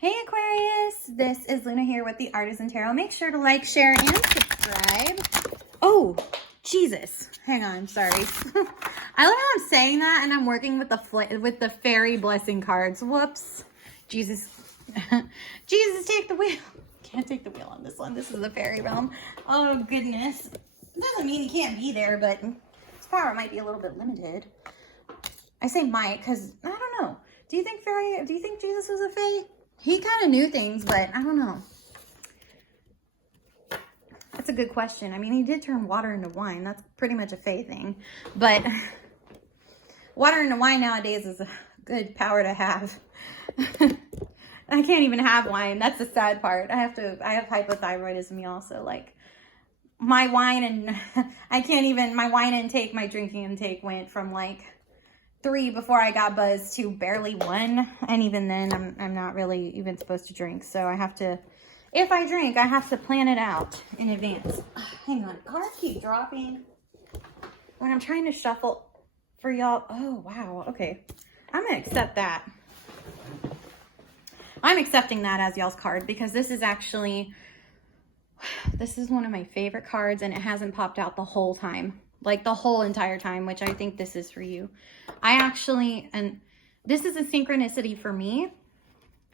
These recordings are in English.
Hey Aquarius, this is Luna here with the Artisan Tarot. Make sure to like, share, and subscribe. Oh, Jesus. Hang on, sorry. I love how I'm saying that and I'm working with the fairy blessing cards. Whoops. Jesus. Jesus, take the wheel. Can't take the wheel on this one. This is the fairy realm. Oh, goodness. It doesn't mean he can't be there, but his power might be a little bit limited. I say might because, I don't know. Do you think Jesus was a fae? He kind of knew things, but I don't know. That's a good question. I mean, he did turn water into wine. That's pretty much a fae thing. But water into wine nowadays is a good power to have. I can't even have wine. That's the sad part. I have hypothyroidism, y'all. So like my wine and my wine intake, my drinking intake went from like 3 before I got buzzed to barely 1, and even then I'm not really even supposed to drink, so I have to, if I drink, I have to plan it out in advance. Hang on, cards keep dropping when I'm trying to shuffle for y'all. Oh wow, okay, I'm gonna accept that. I'm accepting that as y'all's card because this is one of my favorite cards, and it hasn't popped out the whole time. Like the whole entire time, which I think this is for you. And this is a synchronicity for me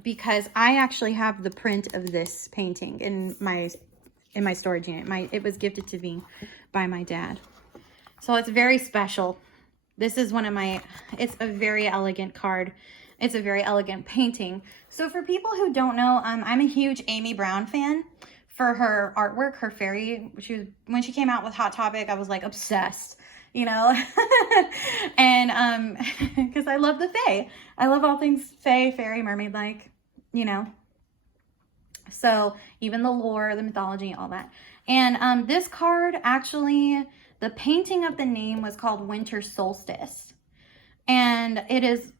because I actually have the print of this painting in my storage unit. It was gifted to me by my dad. So it's very special. This is it's a very elegant card. It's a very elegant painting. So for people who don't know, I'm a huge Amy Brown fan. For her artwork, her fairy, when she came out with Hot Topic, I was like obsessed, you know, and because I love the fae. I love all things fae, fairy, mermaid-like, you know. So even the lore, the mythology, all that. And this card, actually, the painting of the name was called Winter Solstice, and it is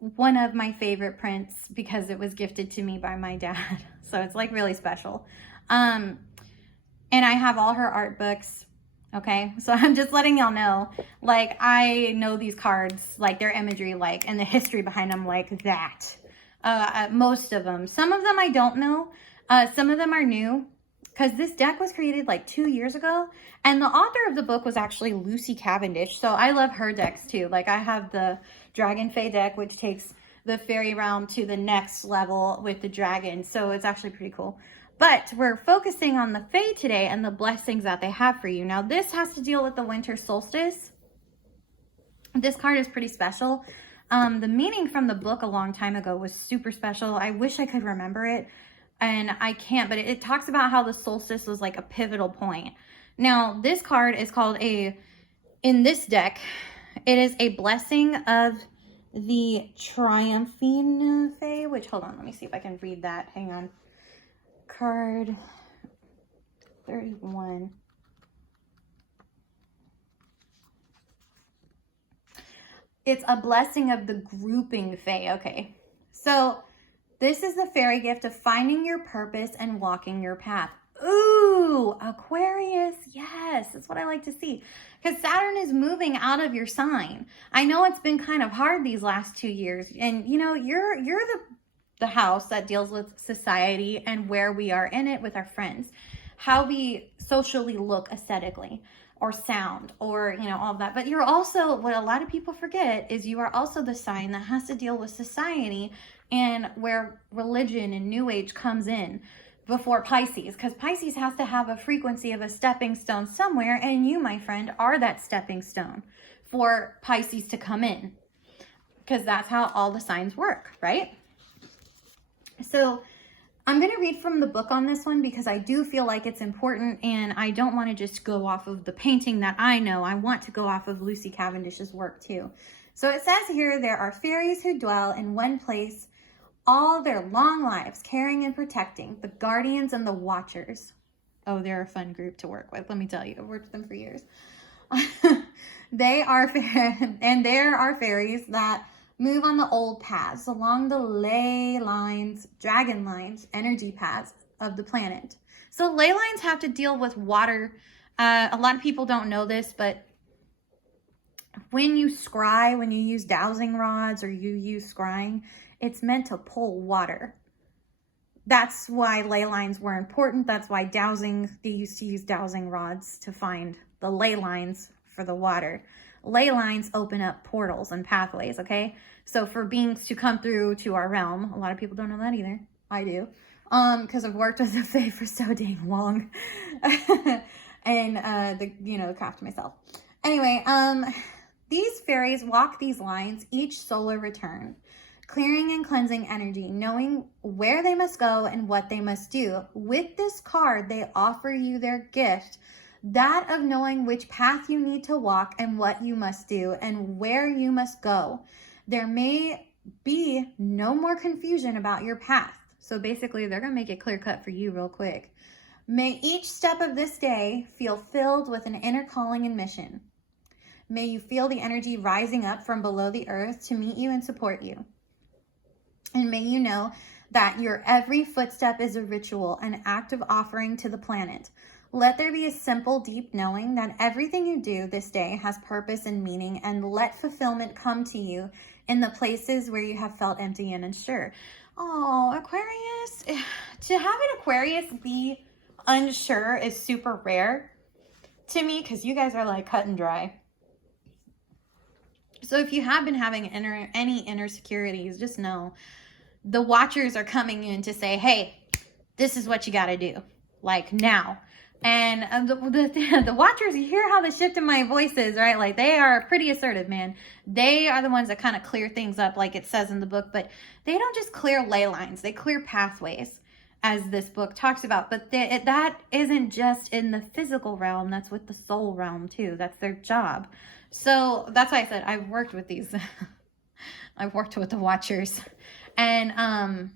one of my favorite prints because it was gifted to me by my dad. So it's like really special. And I have all her art books. Okay. So I'm just letting y'all know, like, I know these cards, like their imagery, like, and the history behind them, like that. Most of them, some of them I don't know. Some of them are new because this deck was created like 2 years ago. And the author of the book was actually Lucy Cavendish. So I love her decks too. Like I have the Dragon Fae deck, which takes the fairy realm to the next level with the dragon. So it's actually pretty cool. But we're focusing on the fae today and the blessings that they have for you. Now, this has to deal with the winter solstice. This card is pretty special. The meaning from the book a long time ago was super special. I wish I could remember it, and I can't, but it talks about how the solstice was like a pivotal point. Now, this card is called in this deck, it is a blessing of the triumphing fae, which, hold on, let me see if I can read that. Hang on. Card 31. It's a blessing of the grouping fae. Okay, so this is the fairy gift of finding your purpose and walking your path. Ooh, Aquarius, yes, that's what I like to see, because Saturn is moving out of your sign. I know it's been kind of hard these last 2 years, and you know, you're the house that deals with society and where we are in it with our friends, how we socially look aesthetically or sound, or, you know, all that. But you're also, what a lot of people forget is you are also the sign that has to deal with society and where religion and new age comes in before Pisces, because Pisces has to have a frequency of a stepping stone somewhere, and you, my friend, are that stepping stone for Pisces to come in, because that's how all the signs work, right? So I'm going to read from the book on this one because I do feel like it's important, and I don't want to just go off of the painting that I know. I want to go off of Lucy Cavendish's work too. So it says here, there are fairies who dwell in one place all their long lives, caring and protecting, the guardians and the watchers. Oh, they're a fun group to work with. Let me tell you, I've worked with them for years. There are fairies that move on the old paths, along the ley lines, dragon lines, energy paths of the planet. So ley lines have to deal with water. A lot of people don't know this, but when you scry, when you use dowsing rods or you use scrying, it's meant to pull water. That's why ley lines were important. That's why they used to use dowsing rods to find the ley lines for the water. Ley lines open up portals and pathways, okay? So for beings to come through to our realm, a lot of people don't know that either. I do. Because I've worked with the Fae for so dang long. And the craft myself. Anyway, these fairies walk these lines each solar return, clearing and cleansing energy, knowing where they must go and what they must do. With this card, they offer you their gift, that of knowing which path you need to walk and what you must do and where you must go. There may be no more confusion about your path. So basically, they're going to make it clear cut for you real quick. May each step of this day feel filled with an inner calling and mission. May you feel the energy rising up from below the earth to meet you and support you. And may you know that your every footstep is a ritual, an act of offering to the planet. Let there be a simple, deep knowing that everything you do this day has purpose and meaning, and let fulfillment come to you in the places where you have felt empty and unsure. Oh, Aquarius. To have an Aquarius be unsure is super rare to me because you guys are like cut and dry. So if you have been having any inner securities, just know the watchers are coming in to say, hey, this is what you got to do, like now. And the watchers, you hear how the shift in my voice is, right? Like they are pretty assertive, man. They are the ones that kind of clear things up like it says in the book, but they don't just clear ley lines. They clear pathways, as this book talks about. But that isn't just in the physical realm. That's with the soul realm too. That's their job. So that's why I said I've worked with these. I've worked with the watchers. And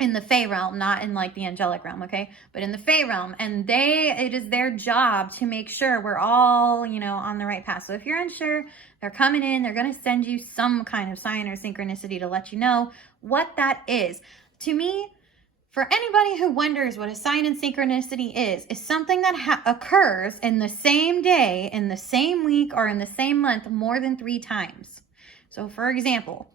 in the Fae realm, not in like the angelic realm, okay? But in the Fae realm, and it is their job to make sure we're all, on the right path. So if you're unsure, they're coming in, they're going to send you some kind of sign or synchronicity to let you know what that is. To me, for anybody who wonders what a sign and synchronicity is something that occurs in the same day, in the same week, or in the same month more than 3 times. So for example,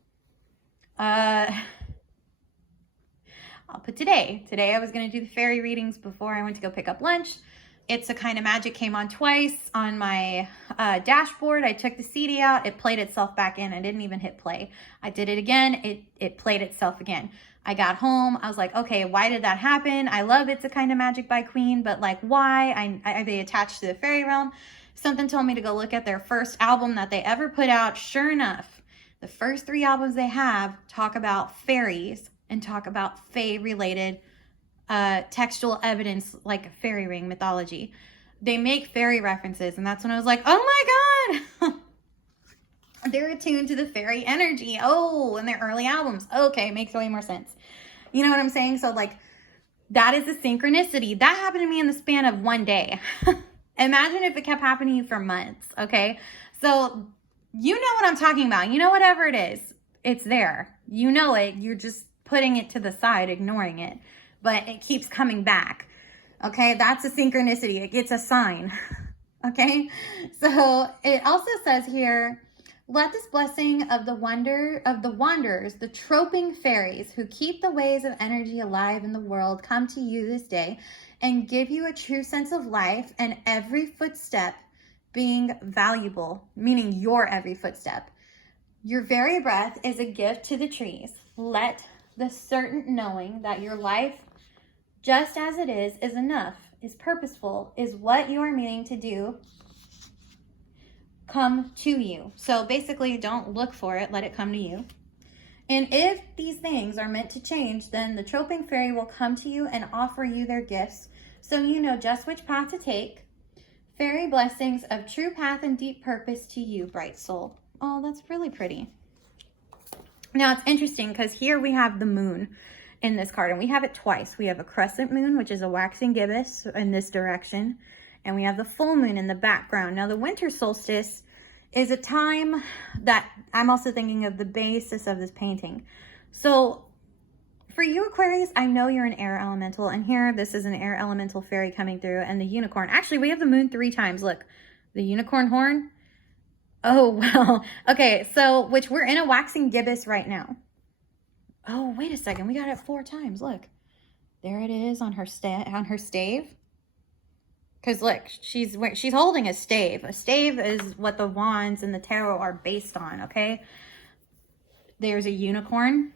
I'll put today. Today I was going to do the fairy readings before I went to go pick up lunch. It's a Kind of Magic came on twice on my dashboard. I took the CD out. It played itself back in. I didn't even hit play. I did it again. It played itself again. I got home. I was like, okay, why did that happen? I love It's a Kind of Magic by Queen, but like why? Are they attached to the fairy realm? Something told me to go look at their first album that they ever put out. Sure enough, the first 3 albums they have talk about fairies and talk about fae-related textual evidence like fairy ring mythology. They make fairy references, and that's when I was like, oh my God! They're attuned to the fairy energy. Oh, in their early albums. Okay, makes way more sense. You know what I'm saying? So like, that is a synchronicity. That happened to me in the span of 1 day. Imagine if it kept happening to you for months, okay? So you know what I'm talking about. You know, whatever it is, it's there. You know it. You're just putting it to the side, ignoring it, but it keeps coming back. Okay, that's a synchronicity. It gets a sign. Okay, so it also says here, let this blessing of the wanderers, the troping fairies who keep the ways of energy alive in the world, come to you this day and give you a true sense of life, and every footstep being valuable, meaning your every footstep. Your very breath is a gift to the trees. Let the certain knowing that your life, just as it is enough, is purposeful, is what you are meaning to do, come to you. So basically, don't look for it, let it come to you. And if these things are meant to change, then the troping fairy will come to you and offer you their gifts, so you know just which path to take. Fairy blessings of true path and deep purpose to you, bright soul. Oh, that's really pretty. Now, it's interesting because here we have the moon in this card, and we have it twice. We have a crescent moon, which is a waxing gibbous in this direction, and we have the full moon in the background. Now, the winter solstice is a time that I'm also thinking of the basis of this painting. So for you, Aquarius, I know you're an air elemental, and here this is an air elemental fairy coming through, and the unicorn. Actually, we have the moon 3 times. Look, the unicorn horn. Oh, well, okay, so, which we're in a waxing gibbous right now. Oh, wait a second, we got it 4 times, look. There it is on her stave. Because look, she's holding a stave. A stave is what the wands and the tarot are based on, okay? There's a unicorn.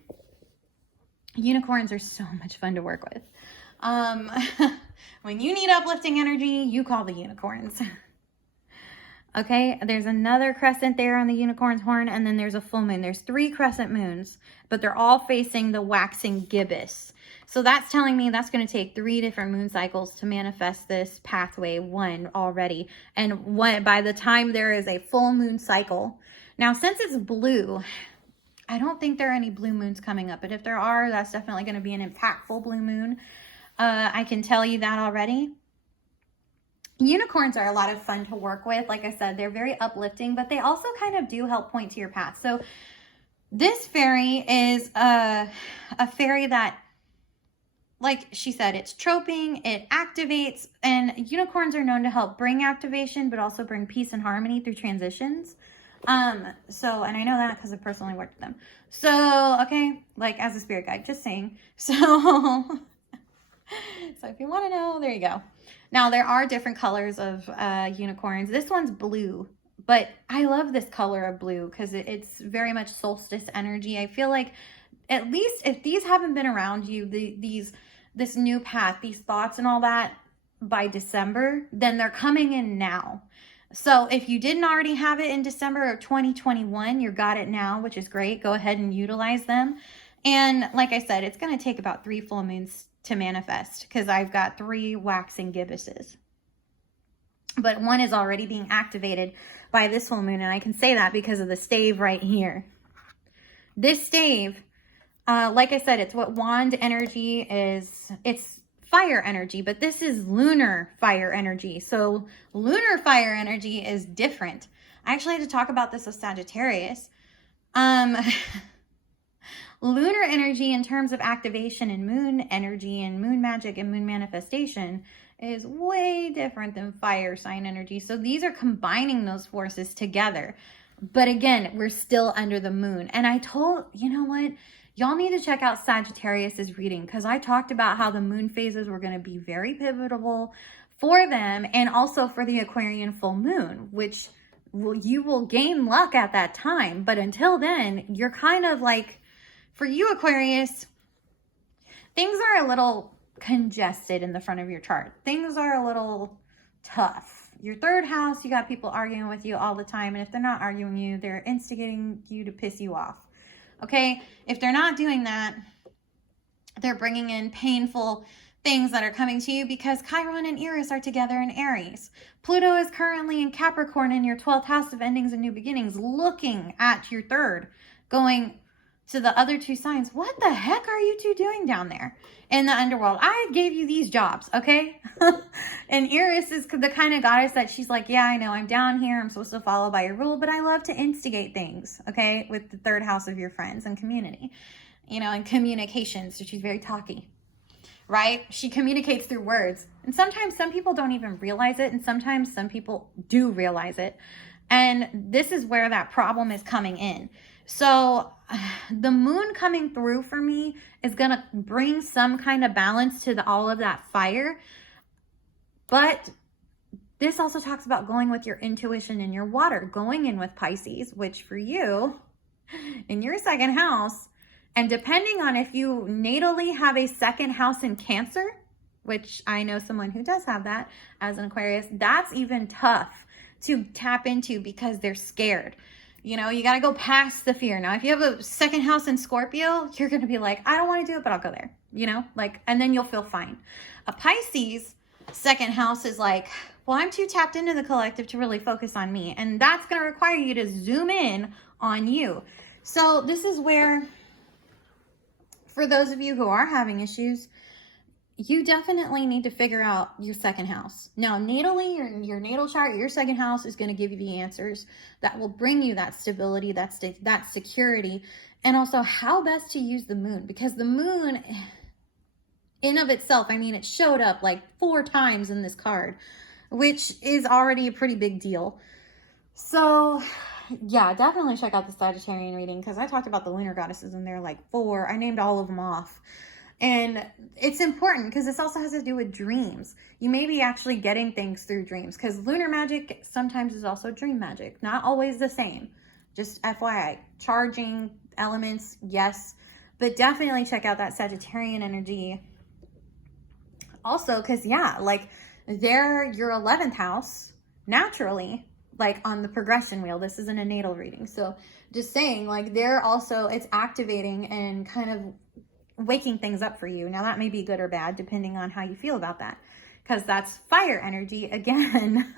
Unicorns are so much fun to work with. When you need uplifting energy, you call the unicorns. Okay, there's another crescent there on the unicorn's horn, and then there's a full moon. There's 3 crescent moons, but they're all facing the waxing gibbous. So that's telling me that's going to take 3 different moon cycles to manifest this pathway 1 already. And by the time there is a full moon cycle. Now, since it's blue, I don't think there are any blue moons coming up, but if there are, that's definitely going to be an impactful blue moon. I can tell you that already. Unicorns are a lot of fun to work with. Like I said, they're very uplifting, but they also kind of do help point to your path. So this fairy is a fairy that, like she said, it's troping, it activates, and unicorns are known to help bring activation, but also bring peace and harmony through transitions. And I know that because I've personally worked with them. So, okay, like as a spirit guide, just saying. So, so if you want to know, there you go. Now, there are different colors of unicorns. This one's blue, but I love this color of blue because it's very much solstice energy. I feel like at least if these haven't been around you, this new path, these thoughts and all that by December, then they're coming in now. So if you didn't already have it in December of 2021, you got it now, which is great. Go ahead and utilize them. And like I said, it's going to take about 3 full moons to manifest because I've got 3 waxing gibbuses. But 1 is already being activated by this full moon, and I can say that because of the stave right here. This stave, like I said, it's what wand energy is. It's fire energy, but this is lunar fire energy. So lunar fire energy is different. I actually had to talk about this with Sagittarius. Lunar energy in terms of activation and moon energy and moon magic and moon manifestation is way different than fire sign energy. So these are combining those forces together. But again, we're still under the moon. And you know what? Y'all need to check out Sagittarius's reading because I talked about how the moon phases were going to be very pivotal for them and also for the Aquarian full moon, which you will gain luck at that time. But until then, you're kind of like, for you, Aquarius, things are a little congested in the front of your chart. Things are a little tough. Your 3rd house, you got people arguing with you all the time. And if they're not arguing you, they're instigating you to piss you off. Okay? If they're not doing that, they're bringing in painful things that are coming to you because Chiron and Eris are together in Aries. Pluto is currently in Capricorn in your 12th house of endings and new beginnings, looking at your 3rd, going to the other 2 signs. What the heck are you 2 doing down there in the underworld? I gave you these jobs, okay? And Eris is the kind of goddess that she's like, yeah, I know I'm down here. I'm supposed to follow by your rule, but I love to instigate things, okay? With the 3rd house of your friends and community, you know, and communications. So she's very talky, right? She communicates through words. And sometimes some people don't even realize it. And sometimes some people do realize it. And this is where that problem is coming in. So the moon coming through for me is going to bring some kind of balance to all of that fire. But this also talks about going with your intuition and your water, going in with Pisces, which for you in your 2nd house, and depending on if you natally have a 2nd house in Cancer, which I know someone who does have that as an Aquarius, that's even tough to tap into because they're scared. You know, you got to go past the fear. Now, if you have a 2nd house in Scorpio, you're going to be like, I don't want to do it, but I'll go there, you know, like, and then you'll feel fine. A Pisces 2nd house is like, well, I'm too tapped into the collective to really focus on me. And that's going to require you to zoom in on you. So this is where, for those of you who are having issues, you definitely need to figure out your 2nd house. Now, natally, your natal chart, your 2nd house is going to give you the answers that will bring you that stability, that security, and also how best to use the moon. Because the moon, in of itself, I mean, it showed up like 4 times in this card, which is already a pretty big deal. So, yeah, definitely check out the Sagittarian reading because I talked about the lunar goddesses and they're like 4. I named all of them off. And it's important because this also has to do with dreams. You may be actually getting things through dreams, because lunar magic sometimes is also dream magic. Not always the same. Just FYI. Charging elements, yes. But definitely check out that Sagittarian energy. Also, because yeah, like they're your 11th house naturally, like on the progression wheel. This isn't a natal reading. So just saying, like they're also, it's activating and kind of waking things up for you. Now that may be good or bad depending on how you feel about that, because that's fire energy again.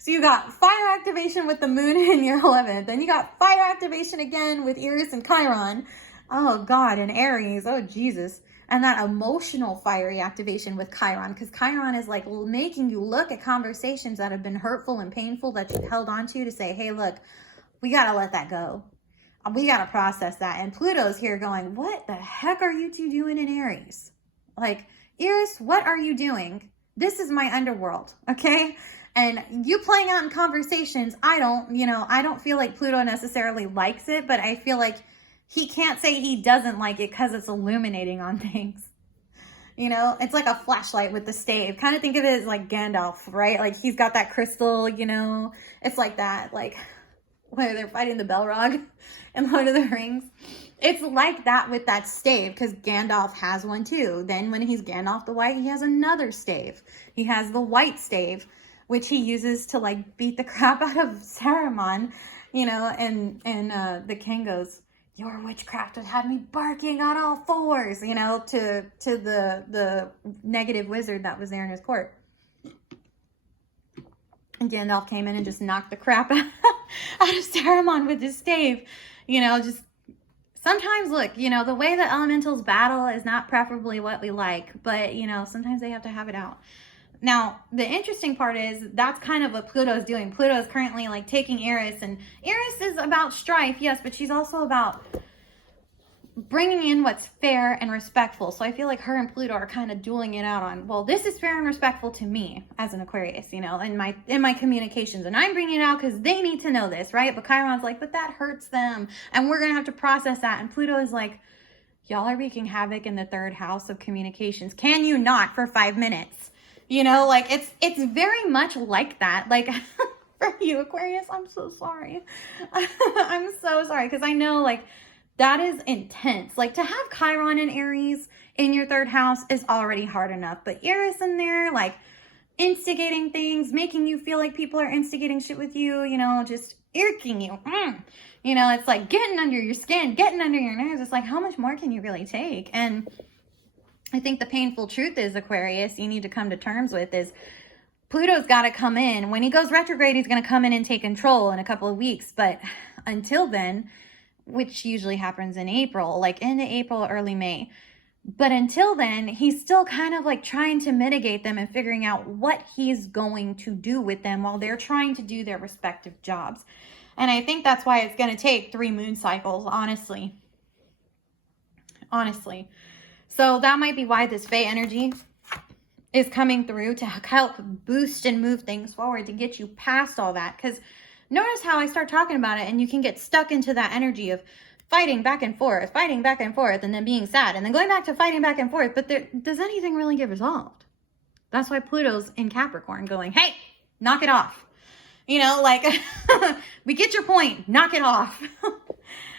So you got fire activation with the moon in your 11th, then you got fire activation again with Eris and Chiron. Oh God, and Aries, oh Jesus. And that emotional fiery activation with Chiron, because Chiron is like making you look at conversations that have been hurtful and painful that you've held on to say, hey, look, we got to let that go. We got to process that. And Pluto's here going, what the heck are you two doing in Aries? Like, Eris, what are you doing? This is my underworld, okay? And you playing out in conversations, I don't feel like Pluto necessarily likes it, but I feel like he can't say he doesn't like it because it's illuminating on things. You know, it's like a flashlight with the stave. Kind of think of it as like Gandalf, right? Like he's got that crystal, you know, it's like that, like where they're fighting the Balrog in Lord of the Rings. It's like that with that stave, because Gandalf has one too. Then when he's Gandalf the White, he has another stave. He has the white stave, which he uses to like beat the crap out of Saruman, you know, and the king goes, your witchcraft had had me barking on all fours, you know, to the negative wizard that was there in his court. And Gandalf came in and just knocked the crap out of Saruman with his stave. You know, just sometimes, look, you know, the way the elementals battle is not preferably what we like, but, you know, sometimes they have to have it out. Now, the interesting part is that's kind of what Pluto's doing. Pluto is currently like taking Eris, and Eris is about strife, yes, but she's also about bringing in what's fair and respectful. So I feel like her and Pluto are kind of dueling it out on, well, this is fair and respectful to me as an Aquarius, you know, in my communications, and I'm bringing it out because they need to know this, right? But Chiron's like, but that hurts them, and we're gonna have to process that. And Pluto is like, y'all are wreaking havoc in the 3rd house of communications. Can you not for 5 minutes? You know, like it's very much like that. Like for you, Aquarius, I'm so sorry. I'm so sorry, because I know like that is intense. Like to have Chiron and Aries in your 3rd house is already hard enough, but Eris in there, like instigating things, making you feel like people are instigating shit with you, you know, just irking you. You know, it's like getting under your skin, getting under your nerves. It's like, how much more can you really take? And I think the painful truth is, Aquarius, you need to come to terms with is Pluto's got to come in. When he goes retrograde, he's going to come in and take control in a couple of weeks. But until then, which usually happens in April, like into April, early May. But until then, he's still kind of like trying to mitigate them and figuring out what he's going to do with them while they're trying to do their respective jobs. And I think that's why it's going to take 3 moon cycles, honestly. Honestly. So that might be why this Fae energy is coming through to help boost and move things forward to get you past all that. Because notice how I start talking about it and you can get stuck into that energy of fighting back and forth, and then being sad, and then going back to fighting back and forth. But does anything really get resolved? That's why Pluto's in Capricorn going, hey, knock it off. You know, like, we get your point, knock it off.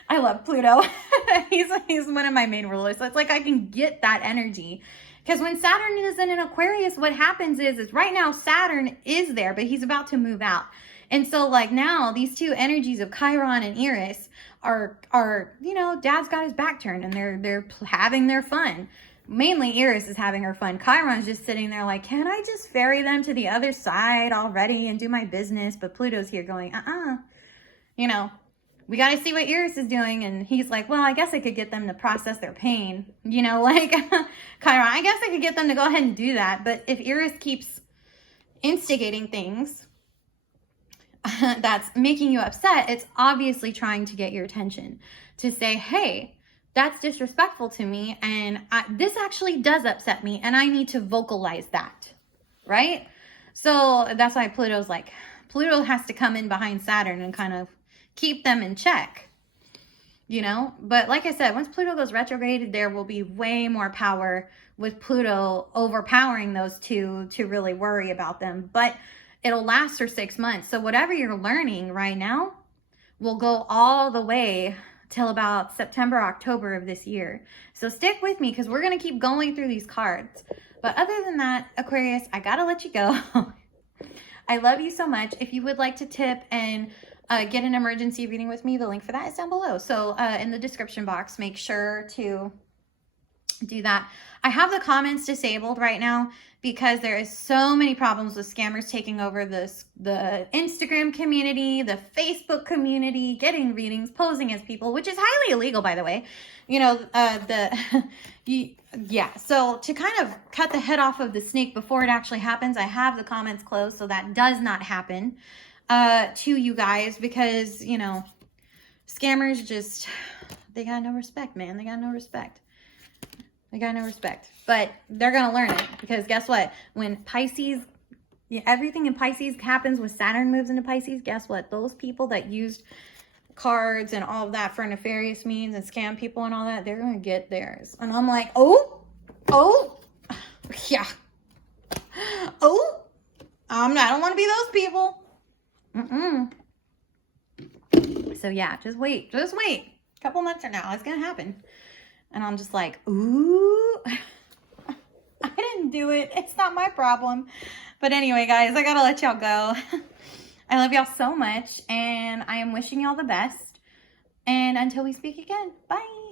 I love Pluto. he's one of my main rulers. So it's like I can get that energy. Because when Saturn is in an Aquarius, what happens is right now Saturn is there, but he's about to move out. And so like now these two energies of Chiron and Eris are you know, dad's got his back turned and they're having their fun. Mainly Eris is having her fun. Chiron's just sitting there like, can I just ferry them to the other side already and do my business? But Pluto's here going, you know, we got to see what Eris is doing. And he's like, well, I guess I could get them to process their pain. You know, like, Chiron, I guess I could get them to go ahead and do that. But if Eris keeps instigating things that's making you upset, it's obviously trying to get your attention to say, hey, that's disrespectful to me. And this actually does upset me. And I need to vocalize that. Right? So that's why Pluto's like, Pluto has to come in behind Saturn and kind of keep them in check. you know? But like I said, once Pluto goes retrograde, there will be way more power with Pluto overpowering those two to really worry about them. But it'll last for 6 months. So whatever you're learning right now will go all the way till about September, October of this year. So stick with me because we're going to keep going through these cards. But other than that, Aquarius, I got to let you go. I love you so much. If you would like to tip and get an emergency reading with me, the link for that is down below. So in the description box, make sure to do that. I have the comments disabled right now because there is so many problems with scammers taking over the Instagram community, the Facebook community, getting readings, posing as people, which is highly illegal, by the way. You know, yeah. So to kind of cut the head off of the snake before it actually happens, I have the comments closed so that does not happen to you guys, because, you know, scammers just, they got no respect, man. They got no respect. They got no respect. But they're going to learn it, because guess what? When Pisces, everything in Pisces happens when Saturn moves into Pisces, guess what? Those people that used cards and all of that for nefarious means and scam people and all that, they're going to get theirs. And I'm like, oh, yeah. Oh, I don't want to be those people. So yeah, just wait. A couple months from now, it's going to happen. And I'm just like, ooh, I didn't do it. It's not my problem. But anyway, guys, I got to let y'all go. I love y'all so much, and I am wishing y'all the best. And until we speak again, bye.